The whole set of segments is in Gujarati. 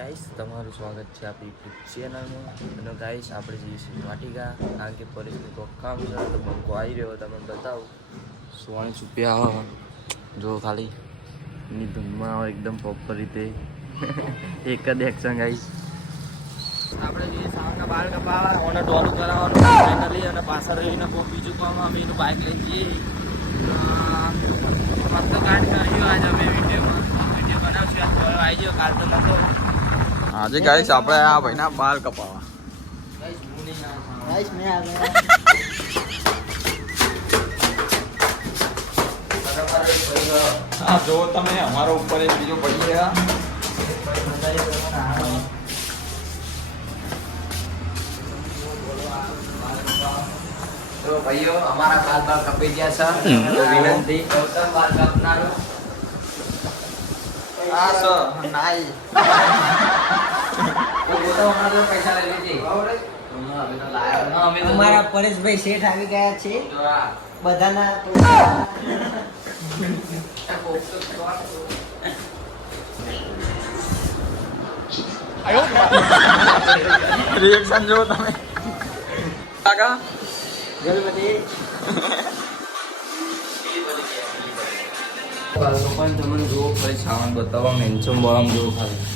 ગાઈસ તમારું સ્વાગત છે આપણી યુટ્યુબ ચેનલમાં અને ગાઈસ આપણે જઈએ છીએ વાટિકા કારણ કે પરેશનું કોઈ કામ છે તો બંકો આવી રહ્યો તમને બતાવું 40 રૂપિયા જો ખાલી ની ધૂનમાં એકદમ પ્રોપર રીતે એક જ એક્શન ગાઈસ આપણે જઈએ સાવના બાલ કપાવા ઓને ડોલું કરાવવાનું ફાઇનલી અને પાછળ રહીને કોઈ બીજું કામ અમે એનું બાઇક લઈ જઈએ મસ્ત કાઢ કર્યું આજે અમે વિડીયો બનાવશું આવી ગયો કાલ તો નતો આજે ગાઈસ આપણે આ ભાઈના બાલ કપાવા ગાઈસ મેં આ આ જો તમે અમારો ઉપર એક બીજો પડી ગયા તો ભાઈઓ અમારા બાલ કપાઈ ગયા છે તો વિનંતી ગૌતમ બાલ કાપનારો આ સો નાઈ પૈસા લઈ લીધી અમારા પરેશભાઈ શેઠ આવી ગયા છે બધાના રિએક્શન જો તમે કાકા ગણપતિ પણ તમને જુઓ ફરી સામાન બતાવવા મેન્ચમ બળમ જુઓ ખાલી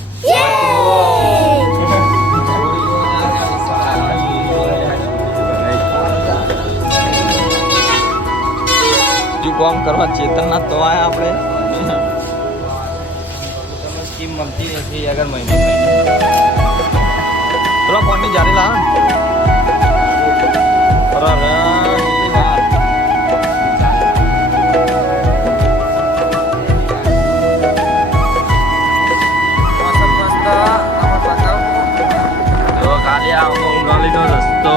કામ કરવા ચેતન ના તો આયા આપણે સ્કીમ મળતી નથી અગર મહિને પેલો ફોન ની જારી લા ખાલી આ ઊંઘાલીનો રસ્તો